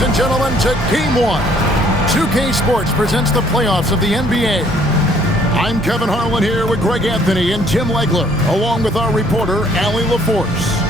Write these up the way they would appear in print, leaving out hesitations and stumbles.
ladies and gentlemen, to Game 1. 2K Sports presents the playoffs of the NBA. I'm Kevin Harlan here with Greg Anthony and Tim Legler, along with our reporter, Allie LaForce.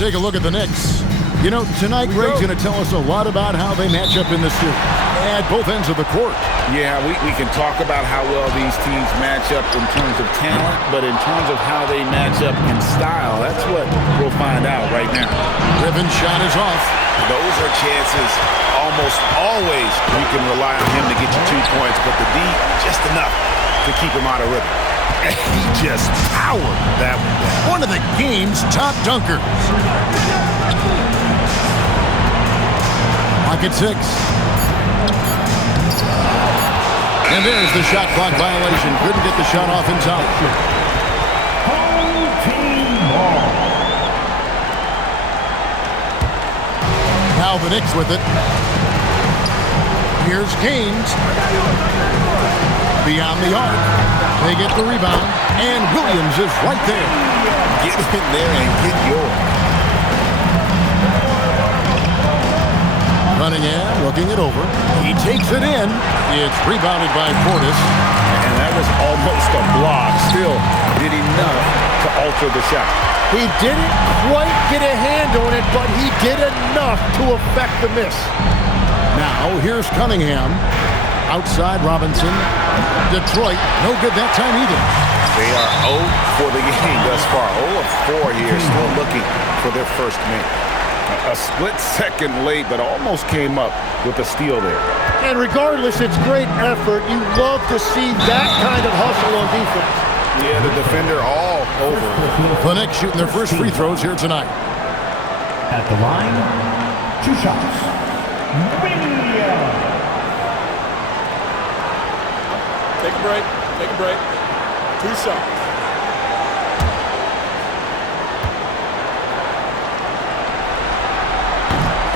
Take a look at the Knicks. You know, tonight Greg's going to tell us a lot about how they match up in the series at both ends of the court. Yeah, we can talk about how well these teams match up in terms of talent, but in terms of how they match up in style, that's what we'll find out right now. Griffin's shot is off. Those are chances almost always you can rely on him to get you 2 points, but the D, just enough to keep him out of rhythm. And he just powered that one of the game's top dunkers. Lock at 6. And there's the shot clock violation. Couldn't get the shot off in time. Home team ball. Now the Knicks with it. Here's Gaines. Beyond the arc. They get the rebound, and Williams is right there. Get in there and get yours. Cunningham looking it over. He takes it in. It's rebounded by Portis. And that was almost a block. Still did enough to alter the shot. He didn't quite get a hand on it, but he did enough to affect the miss. Now, here's Cunningham. Outside Robinson. Detroit, no good that time either. They are 0 for the game thus far. 0 of 4 here, still looking for their first make. A split second late, but almost came up with a steal there. And regardless, it's great effort. You love to see that kind of hustle on defense. Yeah, the defender all over. The Knicks shooting their first free throws here tonight. At the line, 2 shots. Williams. Take a break. Take a break. 2 shots.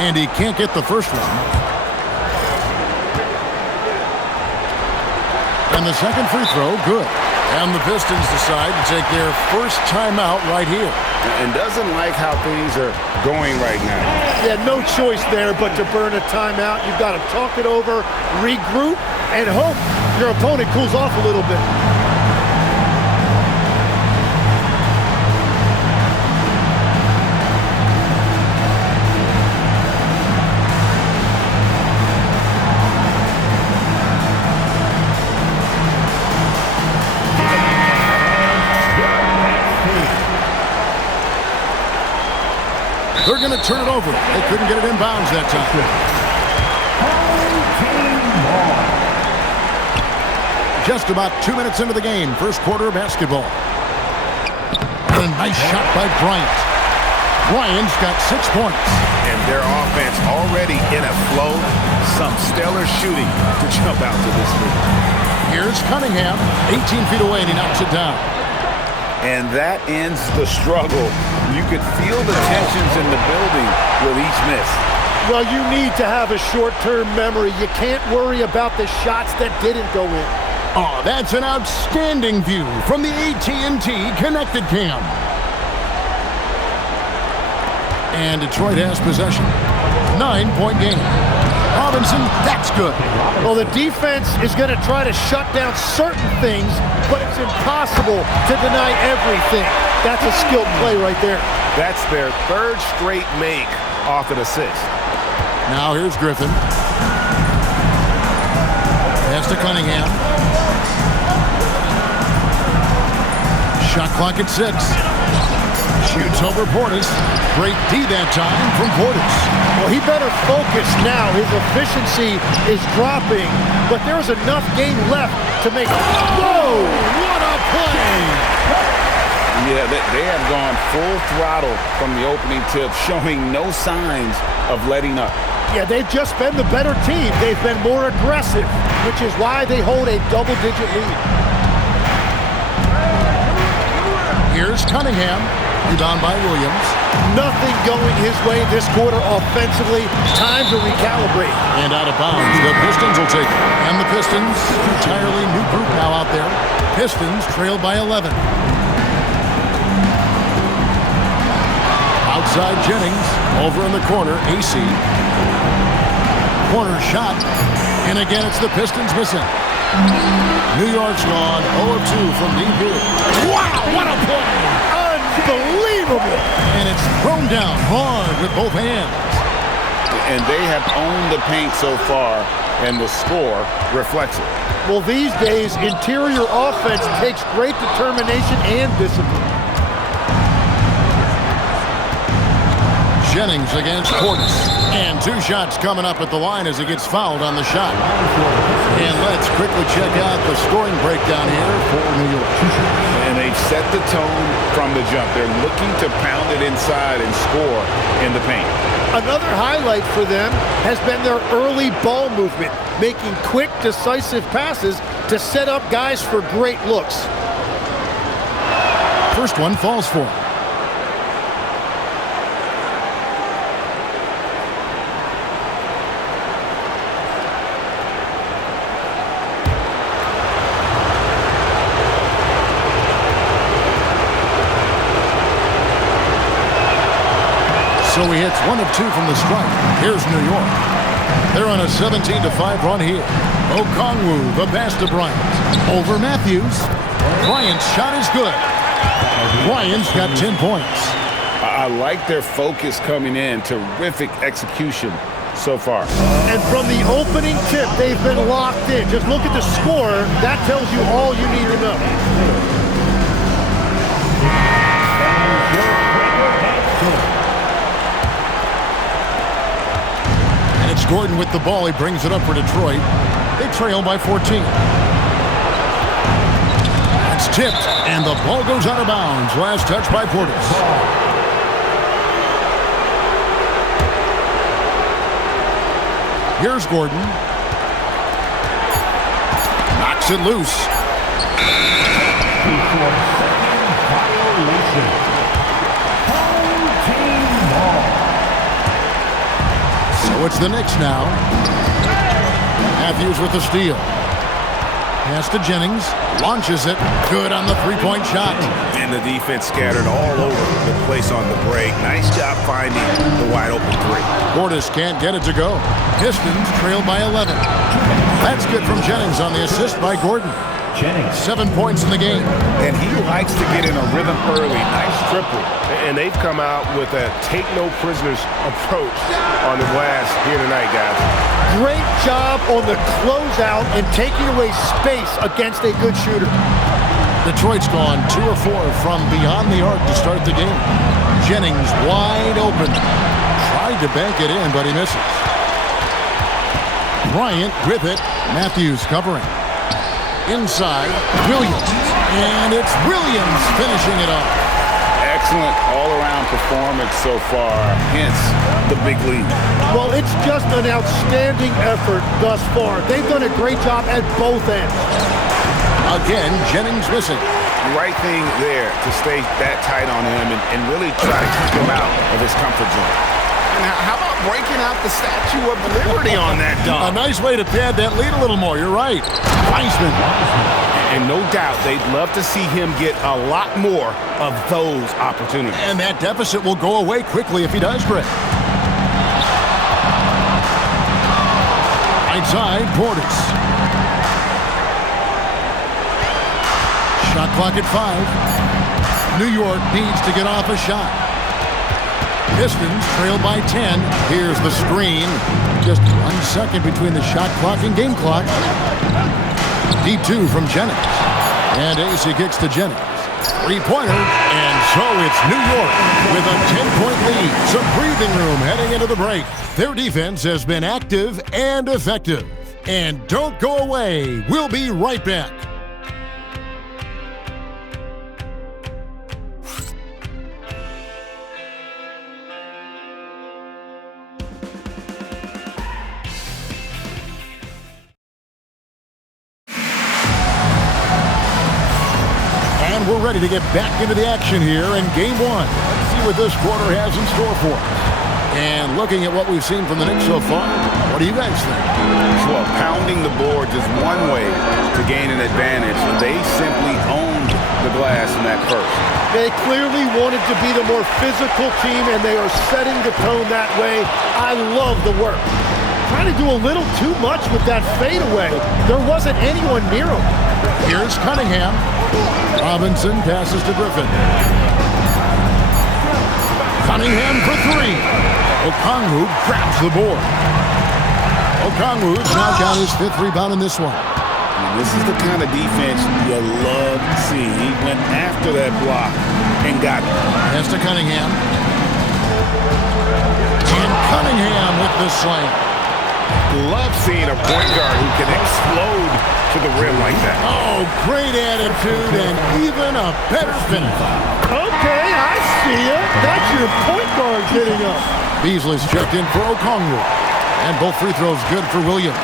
And he can't get the first one. And the second free throw, good. And the Pistons decide to take their first timeout right here. And doesn't like how things are going right now. Yeah, no choice there but to burn a timeout. You've got to talk it over, regroup, and hope your opponent cools off a little bit. They're going to turn it over. They couldn't get it in bounds that time. Just about 2 minutes into the game. First quarter of basketball. And a nice shot by Bryant. Bryant's got 6 points. And their offense already in a flow. Some stellar shooting to jump out to this lead. Here's Cunningham. 18 feet away, and he knocks it down. And that ends the struggle. You could feel the tensions in the building with each miss. Well, you need to have a short-term memory. You can't worry about the shots that didn't go in. Oh, that's an outstanding view from the AT&T Connected Cam. And Detroit has possession. 9-point game. Robinson, that's good. Well, the defense is going to try to shut down certain things, but it's impossible to deny everything. That's a skilled play right there. That's their 3rd straight make off an assist. Now here's Griffin. Pass to Cunningham. Shot clock at 6. Shoots over Portis. Great D that time from Portis. Well, he better focus now. His efficiency is dropping, but there's enough game left to make. Whoa! What a play! Yeah, they have gone full throttle from the opening tip, showing no signs of letting up. Yeah, they've just been the better team. They've been more aggressive, which is why they hold a double-digit lead. Here's Cunningham. Rebound by Williams. Nothing going his way this quarter offensively. Time to recalibrate. And out of bounds. The Pistons will take it. And the Pistons, entirely new group now out there. Pistons trail by 11. Outside Jennings. Over in the corner, AC. Corner shot. And again, it's the Pistons missing. New York's gone 0 of 2 from deep here. Wow, what a play! Unbelievable! And it's thrown down hard with both hands. And they have owned the paint so far, and the score reflects it. Well, these days, interior offense takes great determination and discipline. Jennings against Portis. And 2 shots coming up at the line as he gets fouled on the shot. And let's quickly check out the scoring breakdown here for New York. And they've set the tone from the jump. They're looking to pound it inside and score in the paint. Another highlight for them has been their early ball movement, making quick, decisive passes to set up guys for great looks. First one falls for him. So he hits 1 of 2 from the stripe. Here's New York. They're on a 17-5 run here. Okongwu, the pass to Bryant. Over Matthews. Bryant's shot is good. Bryant's got 10 points. I like their focus coming in. Terrific execution so far. And from the opening tip, they've been locked in. Just look at the score. That tells you all you need to know. It's Gordon with the ball. He brings it up for Detroit. They trail by 14. It's tipped, and the ball goes out of bounds. Last touch by Portis. Here's Gordon. Knocks it loose. So it's the Knicks now. Matthews with the steal. Pass to Jennings. Launches it. Good on the three-point shot. And the defense scattered all over the place on the break. Nice job finding the wide-open three. Portis can't get it to go. Pistons trail by 11. That's good from Jennings on the assist by Gordon. Jennings. 7 points in the game. And he likes to get in a rhythm early. Nice triple. And they've come out with a take-no-prisoners approach on the glass here tonight, guys. Great job on the closeout and taking away space against a good shooter. Detroit's gone 2 of 4 from beyond the arc to start the game. Jennings wide open. Tried to bank it in, but he misses. Bryant with it. Matthews covering. Inside, Williams. And it's Williams finishing it off. Excellent all-around performance so far, hence the big lead. Well, it's just an outstanding effort thus far. They've done a great job at both ends. Again, Jennings missing. Right thing there to stay that tight on him and really try to keep him out of his comfort zone. And how about breaking out the Statue of Liberty on that dunk? A nice way to pad that lead a little more. You're right. Wiseman. And no doubt they'd love to see him get a lot more of those opportunities. And that deficit will go away quickly if he does, Greg. Outside, Portis. Shot clock at 5. New York needs to get off a shot. Pistons trail by 10. Here's the screen. Just 1 second between the shot clock and game clock. Deep 2 from Jennings. And AC kicks to Jennings. Three-pointer. And so it's New York with a 10-point lead. Some breathing room heading into the break. Their defense has been active and effective. And don't go away. We'll be right back. ready to get back into the action here in game one. Let's see what this quarter has in store for us. And looking at what we've seen from the Knicks so far, what do you guys think? Well, pounding the boards is one way to gain an advantage. They simply owned the glass in that first. They clearly wanted to be the more physical team, and they are setting the tone that way. I love the work. Trying to do a little too much with that fadeaway. There wasn't anyone near him. Here's Cunningham. Robinson passes to Griffin. Cunningham for three. Okongwu grabs the board. Okongwu's now got his 5th rebound in this one. And this is the kind of defense you love to see. He went after that block and got it. Pass to Cunningham. And Cunningham with the slam. Love seeing a point guard who can explode to the rim like that. Oh, great attitude and even a better finish. Okay, I see you. That's your point guard getting up. Beasley's checked in for Okongwu. And both free throws good for Williams.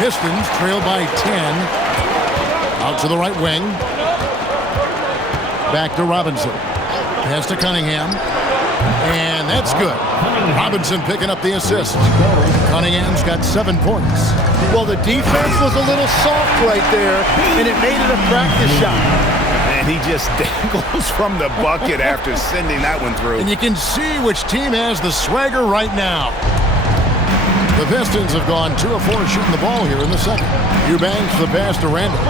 Pistons trail by 10. Out to the right wing. Back to Robinson. Pass to Cunningham. And that's good. Robinson picking up the assist. Cunningham's got 7 points. Well, the defense was a little soft right there, and it made it a practice shot. And he just dangles from the bucket after sending that one through. And you can see which team has the swagger right now. The Pistons have gone 2 of 4 shooting the ball here in the second. Eubanks the pass to Randall.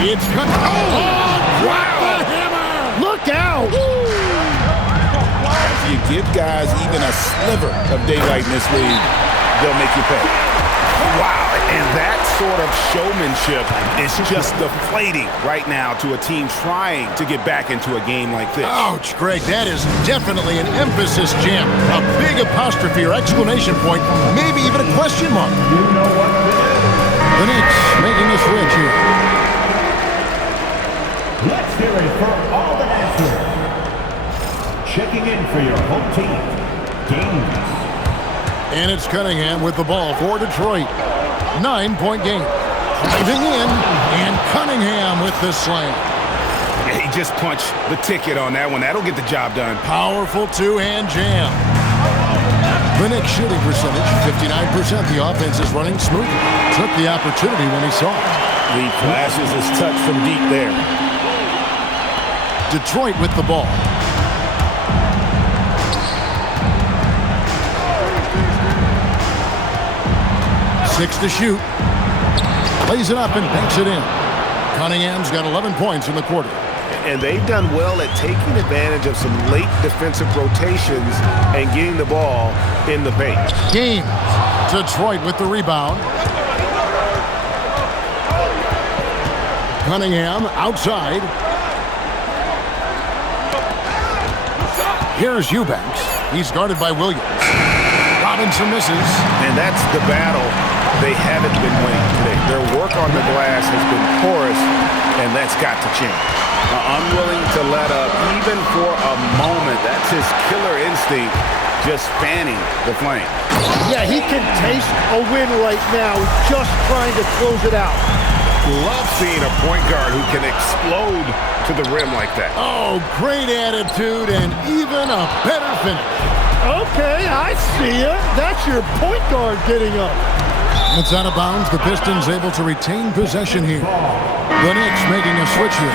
It's cut. Oh, wow! The hammer! Look out! If you give guys even a sliver of daylight in this league, they'll make you pay. Wow, and that sort of showmanship is just deflating right now to a team trying to get back into a game like this. Ouch, Greg, that is definitely an emphasis jam. A big apostrophe or exclamation point, maybe even a question mark. The Knicks making a switch here. Let's hear it for all the Nationals. Checking in for your home team, Gaines. And it's Cunningham with the ball for Detroit. 9-point game. Driving in, and Cunningham with the slam. Yeah, he just punched the ticket on that one. That'll get the job done. Powerful two-hand jam. The Knicks shooting percentage, 59%. The offense is running smooth. Took the opportunity when he saw it. He flashes his touch from deep there. Detroit with the ball. Six to shoot. Lays it up and banks it in. Cunningham's got 11 points in the quarter. And they've done well at taking advantage of some late defensive rotations and getting the ball in the paint. Gaines. Detroit with the rebound. Cunningham outside. Here's Eubanks. He's guarded by Williams. Robinson misses. And that's the battle they haven't been winning today. Their work on the glass has been porous, and that's got to change. Unwilling to let up even for a moment. That's his killer instinct, just fanning the flame. Yeah, he can taste a win right now, just trying to close it out. Love seeing a point guard who can explode to the rim like that. Oh, great attitude and even a better finish. Okay, I see ya. That's your point guard getting up. It's out of bounds. The Pistons able to retain possession here. The Knicks making a switch here.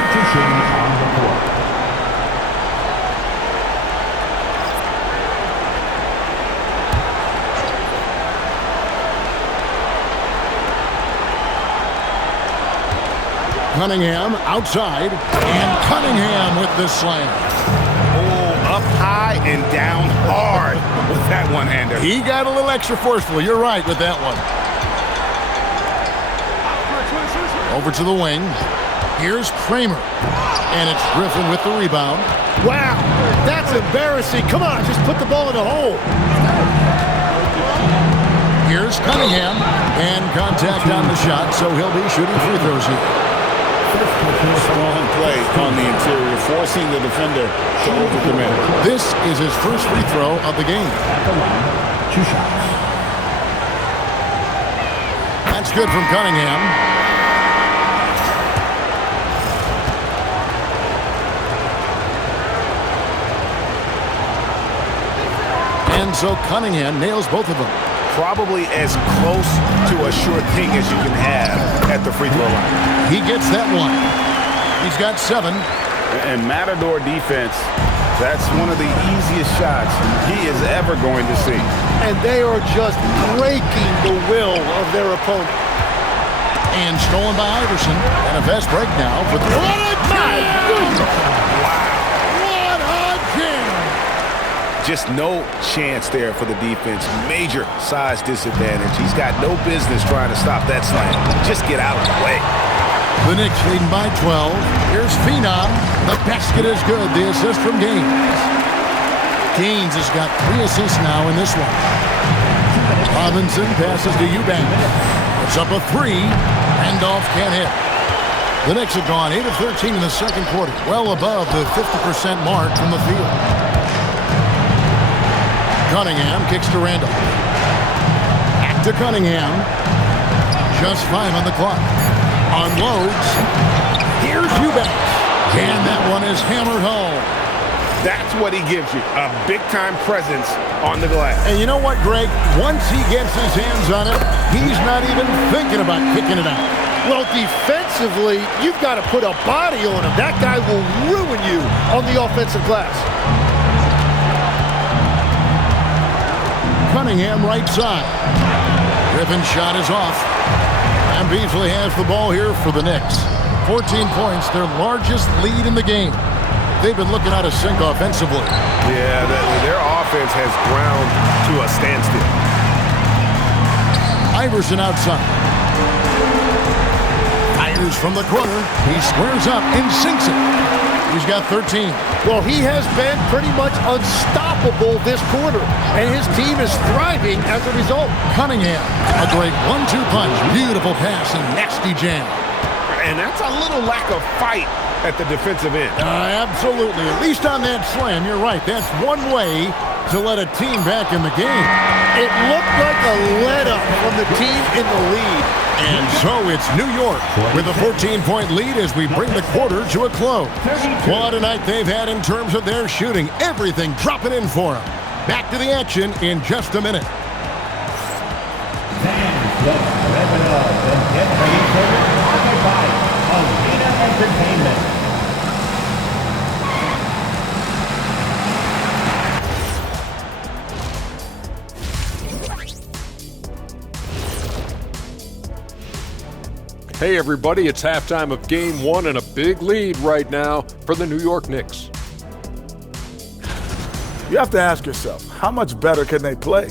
Cunningham outside, and Cunningham with the slam. Oh, up high and down hard with that one-hander. He got a little extra forceful. You're right with that one. Over to the wing. Here's Kramer. And it's Griffin with the rebound. Wow, that's embarrassing. Come on, just put the ball in the hole. Here's Cunningham. And contact on the shot, so he'll be shooting free throws here. Strong play on the interior, forcing the defender to overcommit. This is his first free throw of the game. At the line, 2 shots. That's good from Cunningham. And so Cunningham nails both of them. Probably as close to a sure thing as you can have at the free throw line. He gets that one. He's got 7. And Matador defense, that's one of the easiest shots he is ever going to see. And they are just breaking the will of their opponent. And stolen by Iverson. And a fast break now for the... What a jam! What a jam! Just no chance there for the defense. Major size disadvantage. He's got no business trying to stop that slam. Just get out of the way. The Knicks leading by 12. Here's Phenom. The basket is good. The assist from Gaines. Gaines has got 3 assists now in this one. Robinson passes to Eubanks. It's up a 3. Randolph can't hit. The Knicks have gone 8 of 13 in the second quarter. Well above the 50% mark from the field. Cunningham kicks to Randolph. Back to Cunningham. Just 5 on the clock. Unloads. Here's Eubanks. And that one is hammered home. That's what he gives you, a big-time presence on the glass. And you know what, Greg? Once he gets his hands on it, he's not even thinking about kicking it out. Well, defensively, you've got to put a body on him. That guy will ruin you on the offensive glass. Cunningham right side. Griffin's shot is off. And Beasley has the ball here for the Knicks. 14 points, their largest lead in the game. They've been looking out of sync offensively. Yeah, their offense has ground to a standstill. Iverson outside. Fires from the corner. He squares up and sinks it. He's got 13. Well, he has been pretty much unstoppable this quarter, and his team is thriving as a result. Cunningham, a great 1-2 punch. Beautiful pass and nasty jam. And that's a little lack of fight at the defensive end. Absolutely. At least on that slam, you're right. That's one way to let a team back in the game. It looked like a let-up from the team in the lead. And so it's New York with a 14-point lead as we bring the quarter to a close. What a night they've had in terms of their shooting. Everything dropping in for them. Back to the action in just a minute. Fans, let's wrap it up and get ready for your occupied Arena Entertainment. Hey everybody, it's halftime of Game 1 and a big lead right now for the New York Knicks. You have to ask yourself, how much better can they play?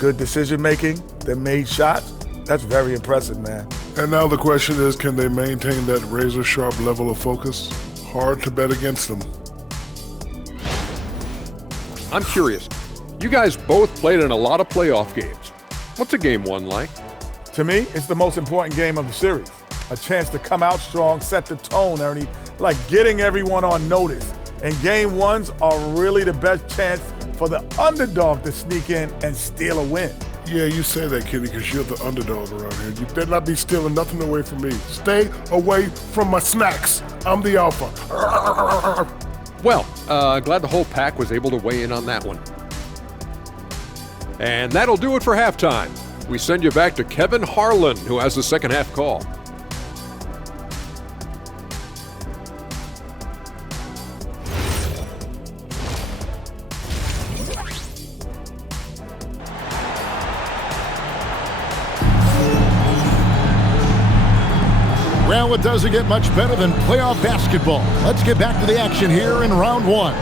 Good decision making, they made shots. That's very impressive, man. And now the question is, can they maintain that razor-sharp level of focus? Hard to bet against them. I'm curious, you guys both played in a lot of playoff games. What's a Game 1 like? To me, it's the most important game of the series. A chance to come out strong, set the tone, Ernie, like getting everyone on notice. And Game 1s are really the best chance for the underdog to sneak in and steal a win. Yeah, you say that, Kenny, because you're the underdog around here. You better not be stealing nothing away from me. Stay away from my snacks. I'm the alpha. Well, glad the whole pack was able to weigh in on that one. And that'll do it for halftime. We send you back to Kevin Harlan, who has the second half call. Well, it doesn't get much better than playoff basketball. Let's get back to the action here in round 1.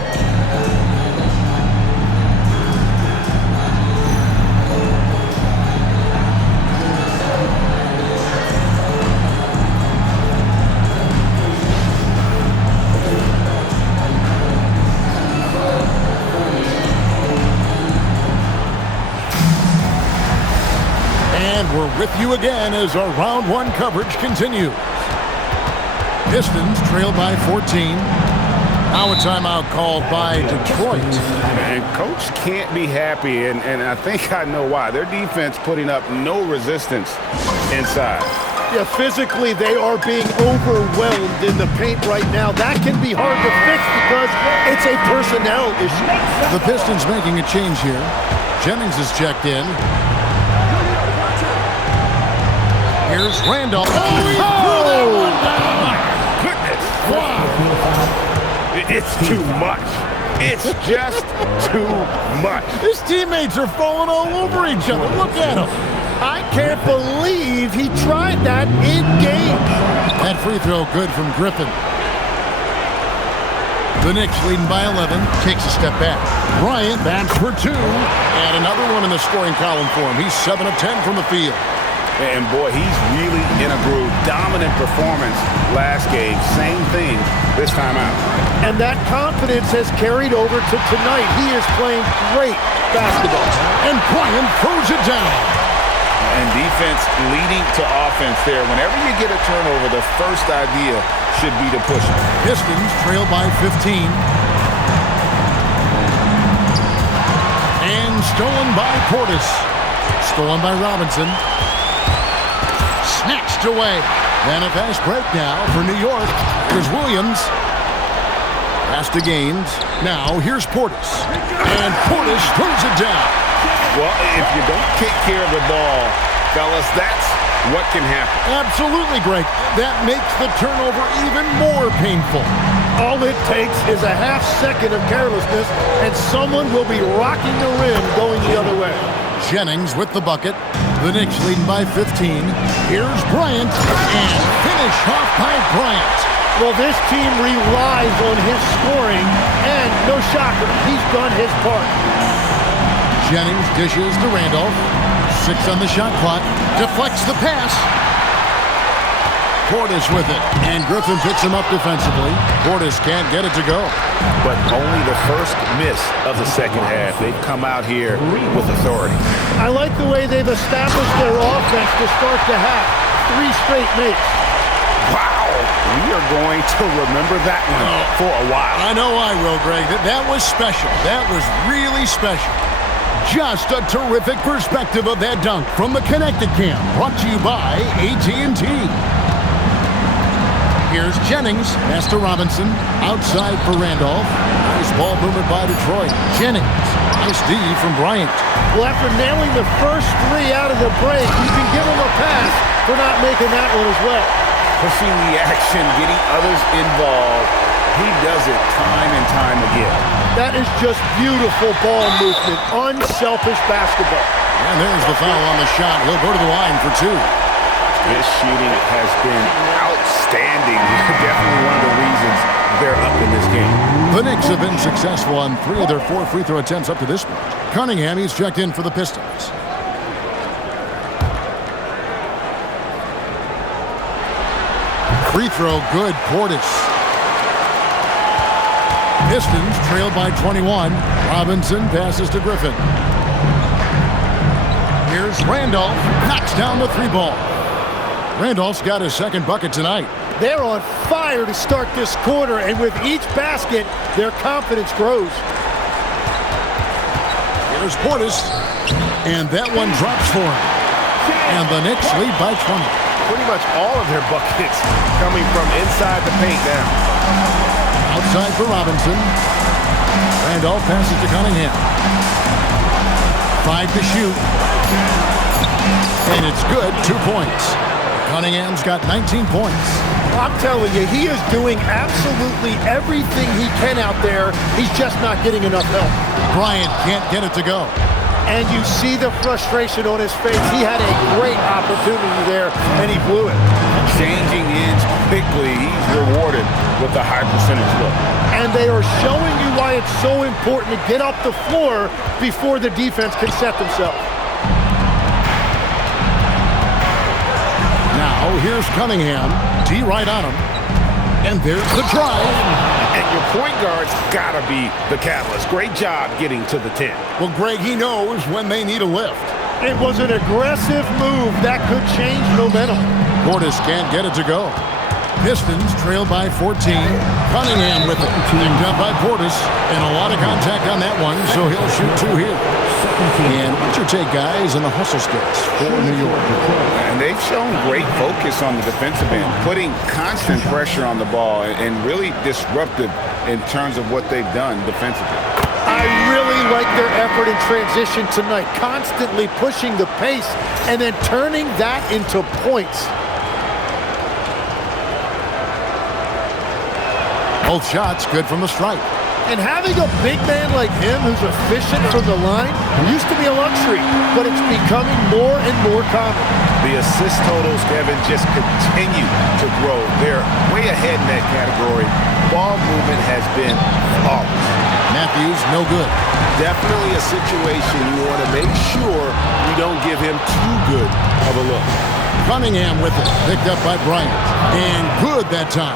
And we're with you again as our round 1 coverage continues. Pistons trailed by 14. Now a timeout called by Detroit. And Coach can't be happy, and I think I know why. Their defense putting up no resistance inside. Yeah, physically, they are being overwhelmed in the paint right now. That can be hard to fix because it's a personnel issue. The Pistons making a change here. Jennings is checked in. Here's Randolph. Oh, my goodness. Wow. It's too much. It's just too much. His teammates are falling all over each other. Look at him. I can't believe he tried that in-game. That free throw good from Griffin. The Knicks leading by 11. Takes a step back. Bryant backs for two. And another one in the scoring column for him. He's 7 of 10 from the field. And boy, he's really in a groove. Dominant performance last game. Same thing this time out. And that confidence has carried over to tonight. He is playing great basketball. And Bryant throws it down. And defense leading to offense there. Whenever you get a turnover, the first idea should be to push it. Pistons trail by 15. And stolen by Portis. Stolen by Robinson. Snatched away. And a fast break now for New York. Here's Williams. Pass to Gaines. Now here's Portis. And Portis throws it down. Well, if you don't take care of the ball, fellas, that's what can happen. Absolutely, Greg. That makes the turnover even more painful. All it takes is a half second of carelessness, and someone will be rocking the rim going the other way. Jennings with the bucket. The Knicks leading by 15. Here's Bryant. And finish off by Bryant. Well, this team relies on his scoring, and no shocker, he's done his part. Jennings dishes to Randolph. 6 on the shot clock. Deflects the pass. Portis with it. And Griffin picks him up defensively. Portis can't get it to go. But only the first miss of the second half. They've come out here with authority. I like the way they've established their offense to start the half. 3 straight makes. Wow. We are going to remember that one for a while. I know I will, Greg. That was special. That was really special. Just a terrific perspective of that dunk from the Connected Cam, brought to you by AT&T. Here's Jennings, pass to Robinson, outside for Randolph. Nice ball movement by Detroit. Jennings, nice D from Bryant. Well, after nailing the first 3 out of the break, you can give him a pass for not making that one as well. Pushing the action, getting others involved. He does it time and time again. That is just beautiful ball movement, unselfish basketball. And there's the foul on the shot. He'll go to the line for 2. This shooting has been outstanding. Definitely one of the reasons they're up in this game. The Knicks have been successful on 3 of their 4 free throw attempts up to this point. Cunningham, he's checked in for the Pistons. Free throw good, Portis. Pistons trail by 21. Robinson passes to Griffin. Here's Randolph. Knocks down the 3 ball. Randolph's got his second bucket tonight. They're on fire to start this quarter, and with each basket, their confidence grows. Here's Portis. And that one drops for him. And the Knicks lead by 20. Pretty much all of their buckets coming from inside the paint now. Outside for Robinson. Randolph passes to Cunningham. 5 to shoot. And it's good, 2 points. Cunningham's got 19 points. I'm telling you, he is doing absolutely everything he can out there. He's just not getting enough help. Bryant can't get it to go. And you see the frustration on his face. He had a great opportunity there, and he blew it. Changing ends quickly. He's rewarded with a high percentage look. And they are showing you why it's so important to get up the floor before the defense can set themselves. Now, here's Cunningham. D right on him. And there's the drive. And your point guard's got to be the catalyst. Great job getting to the 10. Well, Greg, he knows when they need a lift. It was an aggressive move that could change momentum. Portis can't get it to go. Pistons trail by 14. Cunningham with it. Picked up by Portis. And a lot of contact on that one, so he'll shoot two here. And what's your take, guys, on the hustle skills for New York? And they've shown great focus on the defensive end, putting constant pressure on the ball and really disruptive in terms of what they've done defensively. I really like their effort in transition tonight, constantly pushing the pace and then turning that into points. Both shots good from the stripe. And having a big man like him who's efficient from the line used to be a luxury, but it's becoming more and more common. The assist totals, Kevin, just continue to grow. They're way ahead in that category. Ball movement has been flawless. Matthews, no good. Definitely a situation you want to make sure you don't give him too good of a look. Cunningham with it. Picked up by Bryant. And good that time.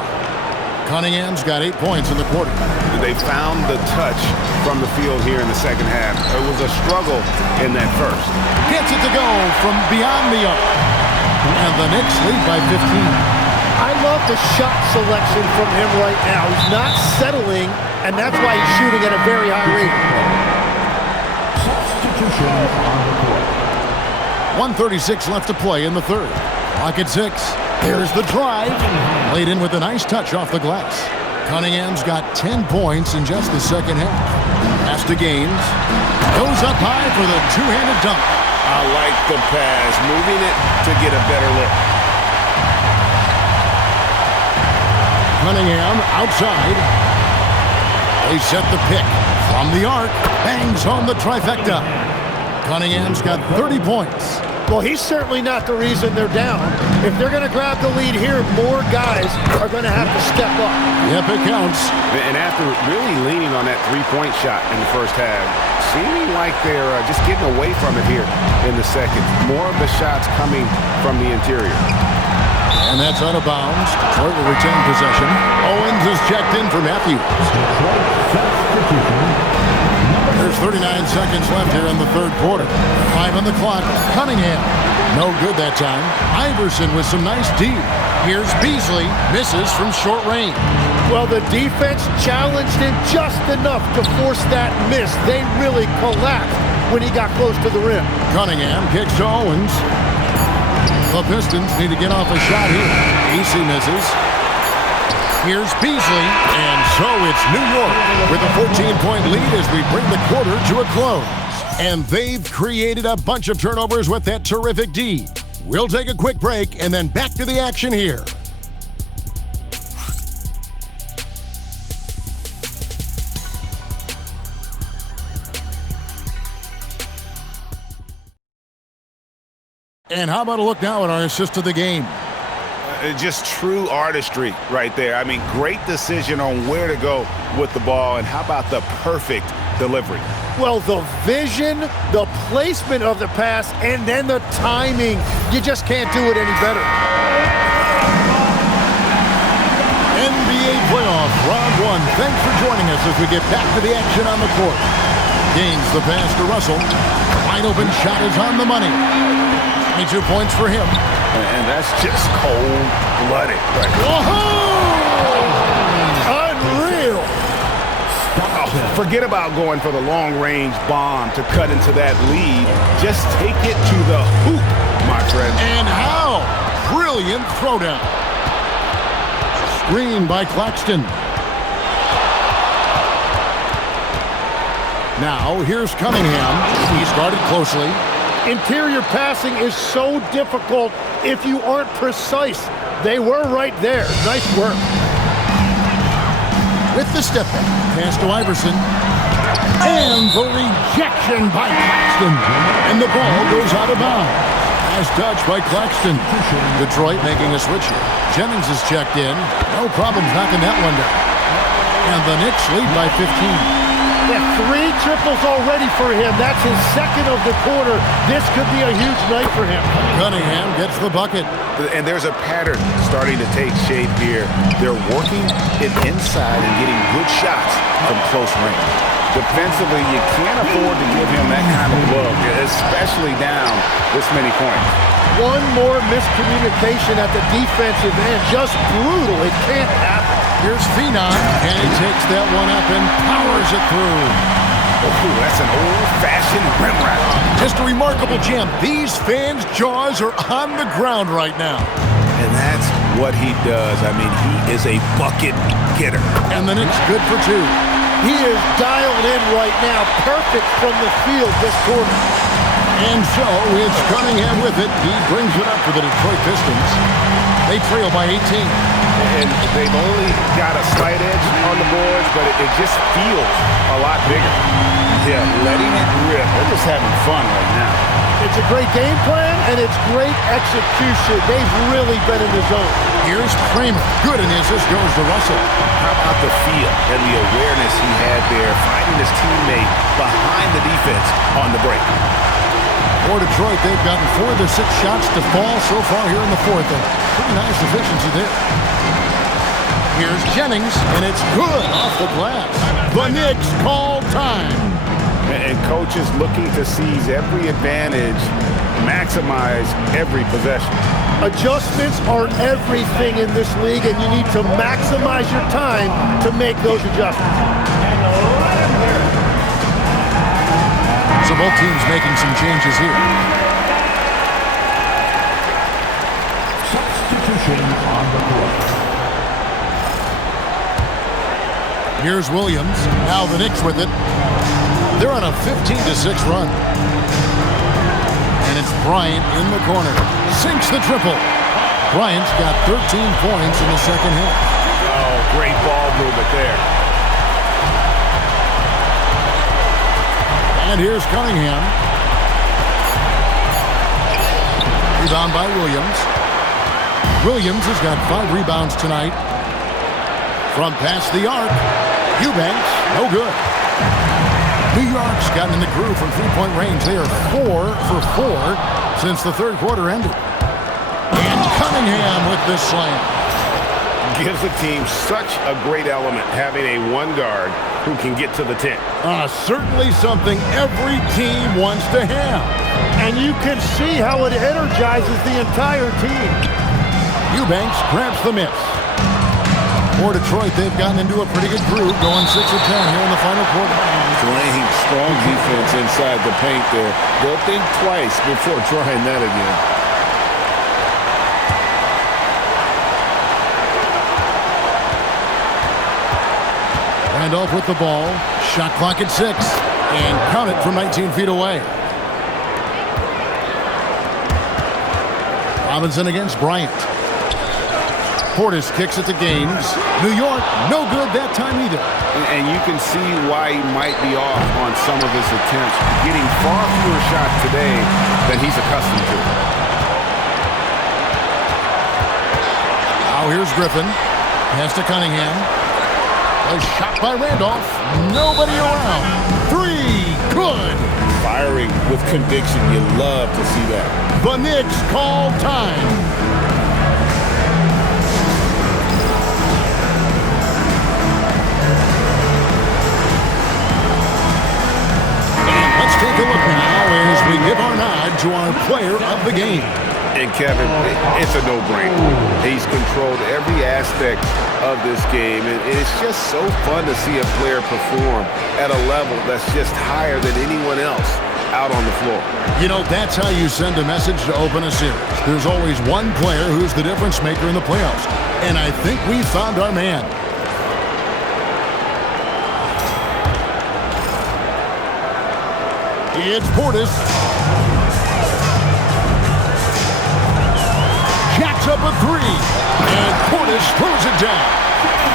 Cunningham's got 8 points in the quarter. They found the touch from the field here in the second half. It was a struggle in that first. Gets it to go from beyond the arc. And the Knicks lead by 15. I love the shot selection from him right now. He's not settling, and that's why he's shooting at a very high rate. Substitution on the court. 1:36 left to play in the third. Clock at 6. Here's the drive. Laid in with a nice touch off the glass. Cunningham's got 10 points in just the second half. Pass to Gaines. Goes up high for the two-handed dunk. I like the pass, moving it to get a better look. Cunningham outside. They set the pick. From the arc. Bangs home the trifecta. Cunningham's got 30 points. Well, he's certainly not the reason they're down. If they're going to grab the lead here, more guys are going to have to step up. Yep, it counts. And after really leaning on that three-point shot in the first half, seeming like they're just getting away from it here in the second. More of the shots coming from the interior. And that's out of bounds. Detroit will retain possession. Owens is checked in for Matthews. There's 39 seconds left here in the third quarter. 5 on the clock. Cunningham. No good that time. Iverson with some nice D. Here's Beasley. Misses from short range. Well, the defense challenged him just enough to force that miss. They really collapsed when he got close to the rim. Cunningham kicks to Owens. The Pistons need to get off a shot here. AC misses. Here's Beasley, and so it's New York with a 14-point lead as we bring the quarter to a close. And they've created a bunch of turnovers with that terrific D. We'll take a quick break and then back to the action here. And how about a look now at our assist of the game? Just true artistry right there. I mean, great decision on where to go with the ball, and how about the perfect delivery? Well, the vision, the placement of the pass, and then the timing. You just can't do it any better. NBA playoff round 1. Thanks for joining us as we get back to the action on the court. Gains the pass to Russell. Wide open shot is on the money. 22 points for him. And that's just cold-blooded right there. Unreal. Oh, forget about going for the long-range bomb to cut into that lead. Just take it to the hoop, my friend. And how? Brilliant throwdown. Screen by Claxton. Now, here's Cunningham. He started closely. Interior passing is so difficult if you aren't precise. They were right there. Nice work. With the step back, pass to Iverson. And the rejection by Claxton. And the ball goes out of bounds. Nice touch by Claxton. Detroit making a switch here. Jennings is checked in. No problems knocking that one down. And the Knicks lead by 15. Yeah, 3 triples already for him. That's his second of the quarter. This could be a huge night for him. Cunningham gets the bucket. And there's a pattern starting to take shape here. They're working it inside and getting good shots from close range. Defensively, you can't afford to give him that kind of look, especially down this many points. One more miscommunication at the defensive end. Just brutal. It can't happen. Here's Phenom, and he takes that one up and powers it through. Oh, that's an old-fashioned rim wrap. Just a remarkable gem. These fans' jaws are on the ground right now. And that's what he does. I mean, he is a bucket getter. And the Knicks good for two. He is dialed in right now. Perfect from the field this quarter. And so it's Cunningham with it. He brings it up for the Detroit Pistons. They trail by 18. And they've only got a slight edge on the boards, but it just feels a lot bigger. Yeah, letting it rip. They're just having fun right now. It's a great game plan, and it's great execution. They've really been in the zone. Here's Kramer. Good, and the assist goes to Russell. How about the feel and the awareness he had there, finding his teammate behind the defense on the break. For Detroit, they've gotten 4 of their 6 shots to fall so far here in the fourth. A pretty nice efficiency there. Here's Jennings, and it's good off the glass. The Knicks call time. And coaches looking to seize every advantage, maximize every possession. Adjustments are everything in this league, and you need to maximize your time to make those adjustments. So both teams making some changes here. Substitution on the court. Here's Williams. Now the Knicks with it. They're on a 15-6 run. And it's Bryant in the corner. Sinks the triple. Bryant's got 13 points in the second half. Oh, great ball movement there. And here's Cunningham. Rebound by Williams. Williams has got 5 rebounds tonight. From past the arc, Eubanks, no good. New York's gotten in the groove from three-point range. They are 4 for 4 since the third quarter ended. And Cunningham with this slam. Gives the team such a great element having a one guard who can get to the 10. Certainly something every team wants to have. And you can see how it energizes the entire team. Eubanks grabs the miss. For Detroit, they've gotten into a pretty good groove, going 6 of 10 here in the final quarter. Playing strong defense inside the paint there. They'll think twice before trying that again. Randolph with the ball. Shot clock at 6. And count it from 19 feet away. Robinson against Bryant. Portis kicks it to Gaines. New York, no good that time either. And you can see why he might be off on some of his attempts. Getting far fewer shots today than he's accustomed to. Now here's Griffin. Pass to Cunningham. A shot by Randolph. Nobody around. 3. Good. Firing with conviction. You love to see that. The Knicks call time. Take a look now as we give our nod to our player of the game. And Kevin, it's a no-brainer. He's controlled every aspect of this game, and it's just so fun to see a player perform at a level that's just higher than anyone else out on the floor. You know, that's how you send a message to open a series. There's always one player who's the difference maker in the playoffs, and I think we found our man. It's Portis. Jacks up a 3. And Portis throws it down.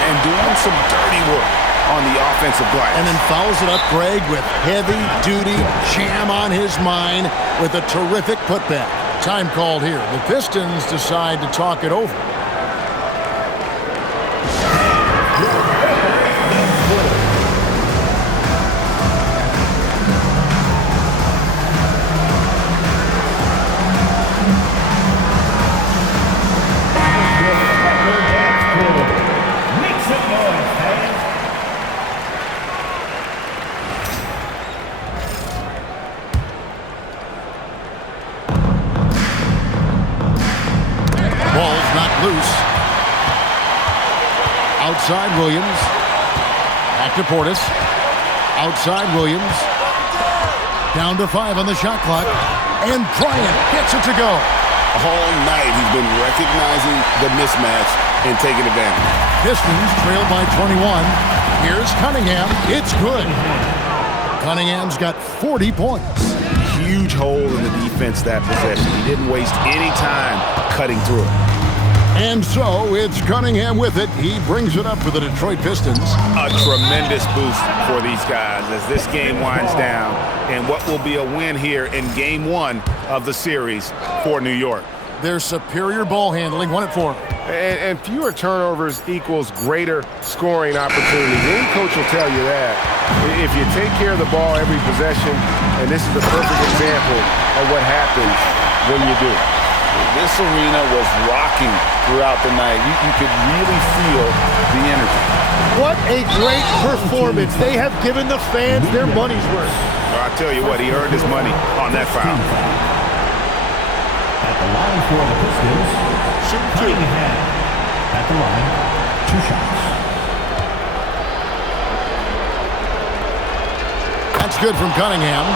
And doing some dirty work on the offensive glass. And then fouls it up, Greg, with heavy-duty jam on his mind with a terrific putback. Time called here. The Pistons decide to talk it over. Williams. Back to Portis. Outside Williams. Down to 5 on the shot clock. And Bryant gets it to go. All night he's been recognizing the mismatch and taking advantage. Pistons trail by 21. Here's Cunningham. It's good. Cunningham's got 40 points. Huge hole in the defense that possession. He didn't waste any time cutting through it. And so it's Cunningham with it. He brings it up for the Detroit Pistons. A tremendous boost for these guys as this game winds down and what will be a win here in Game 1 of the series for New York. Their superior ball handling won it for them. And fewer turnovers equals greater scoring opportunities. Any coach will tell you that. If you take care of the ball every possession, and this is the perfect example of what happens when you do. This arena was rocking throughout the night. You could really feel the energy. What a great performance. They have given the fans their money's worth. I'll tell you what, he earned his money on that foul. At the line for the Pistons, Cunningham. At the line, 2 shots. That's good from Cunningham.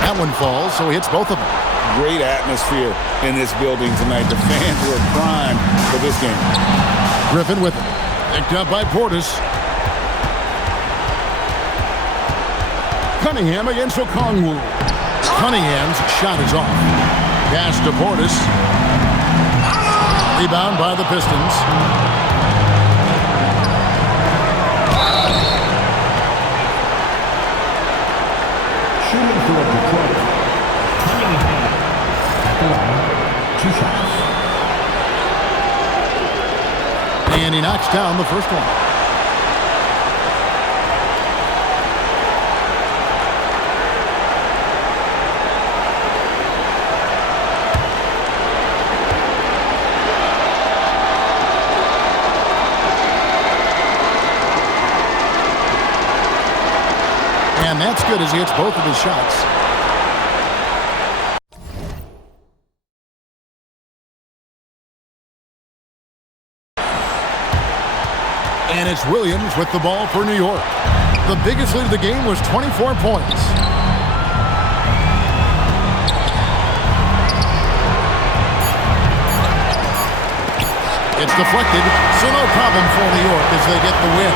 That one falls, so he hits both of them. Great atmosphere in this building tonight. The fans were primed for this game. Griffin with it. Picked up by Portis. Cunningham against Okongwu. Cunningham's shot is off. Pass to Portis. Rebound by the Pistons. Shooting for Detroit, Cunningham. At the line, 2 shots. And he knocks down the first one. And that's good as he hits both of his shots. And it's Williams with the ball for New York. The biggest lead of the game was 24 points. It's deflected, so no problem for New York as they get the win.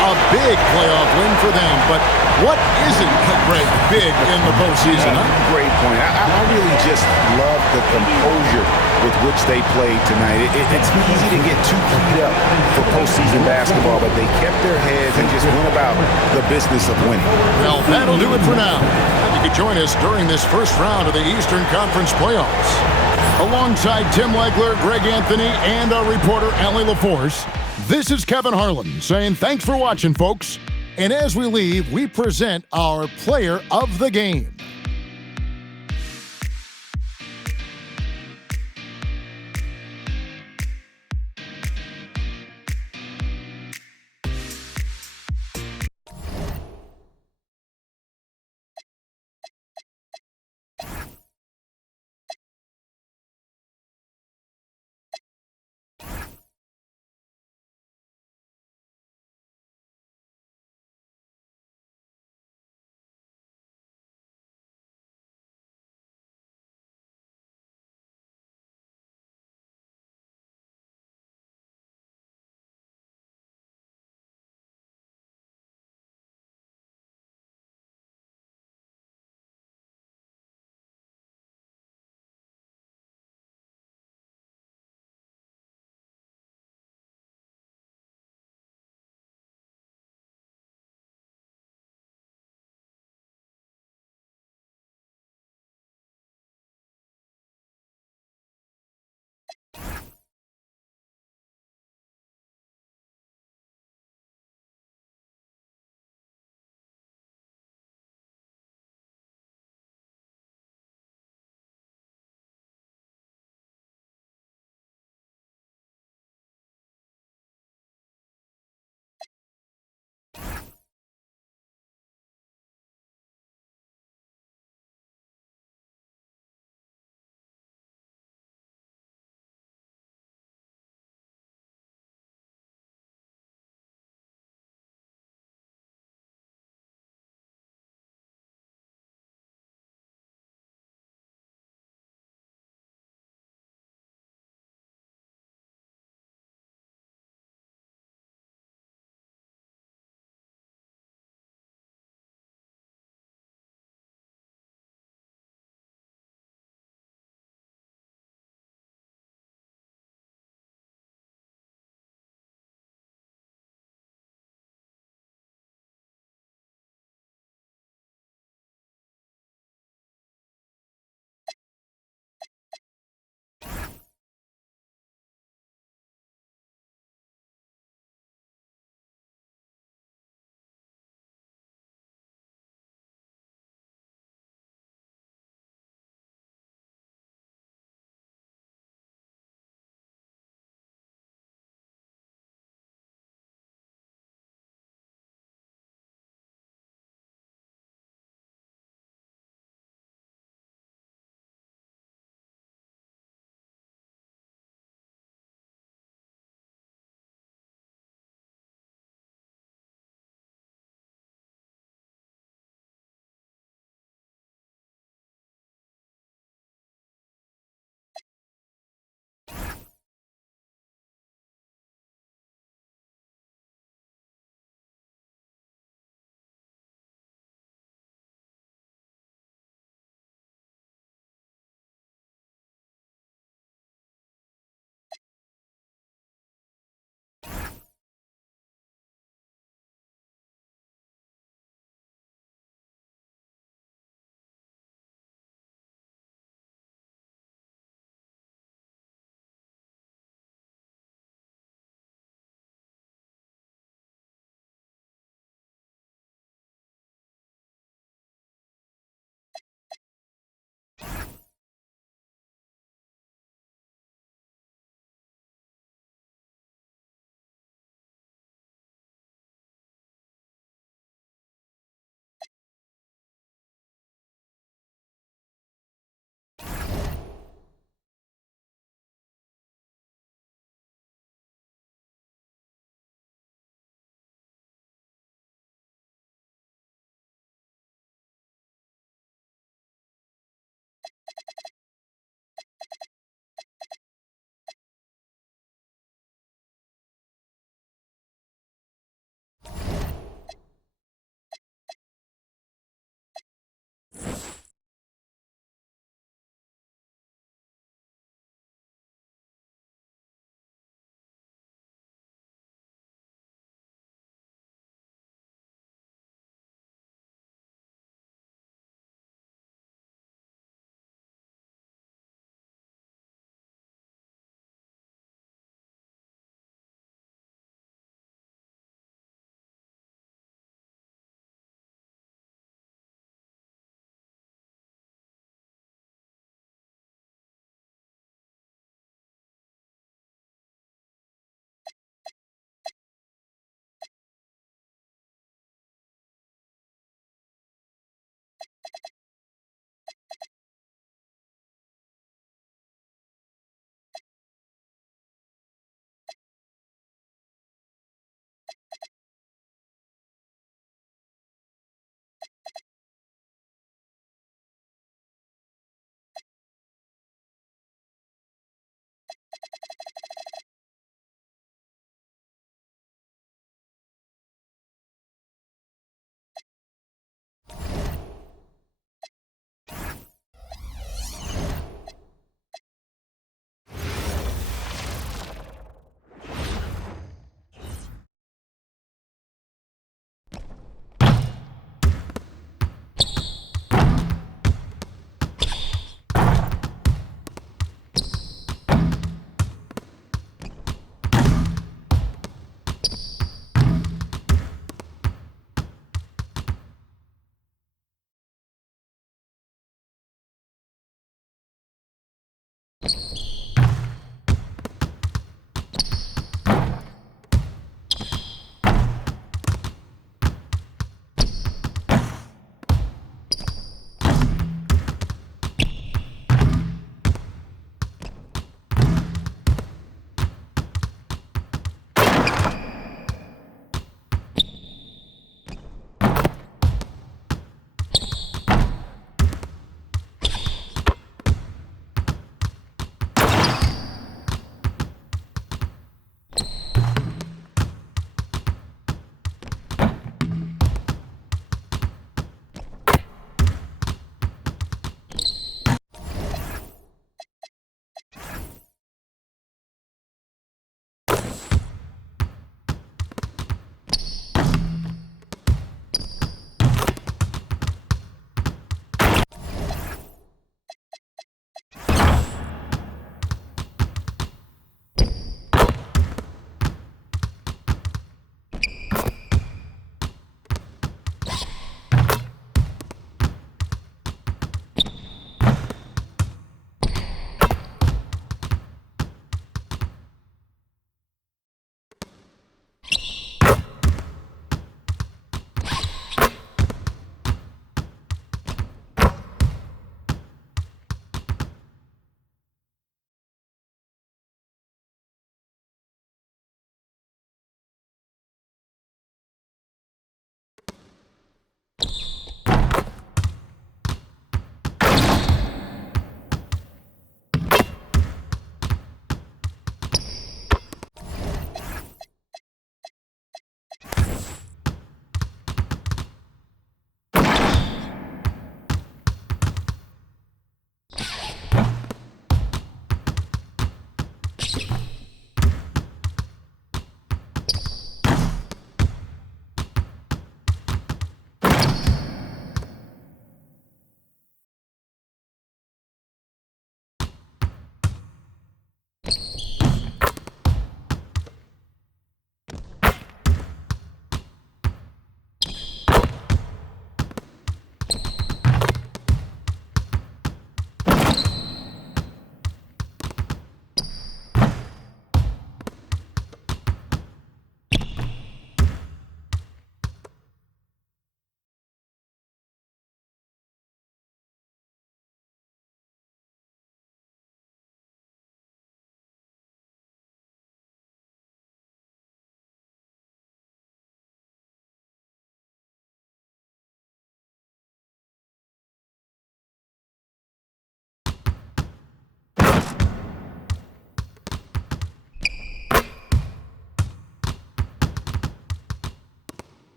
A big playoff win for them, but what isn't, Greg, big in the postseason, huh? Great point. I really just love the composure with which they played tonight. It's easy to get too keyed up for postseason basketball, but they kept their heads and just went about the business of winning. Well, that'll do it for now. You can join us during this first round of the Eastern Conference playoffs. Alongside Tim Legler, Greg Anthony, and our reporter, Allie LaForce, this is Kevin Harlan saying thanks for watching, folks. And as we leave, we present our player of the game.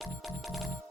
it.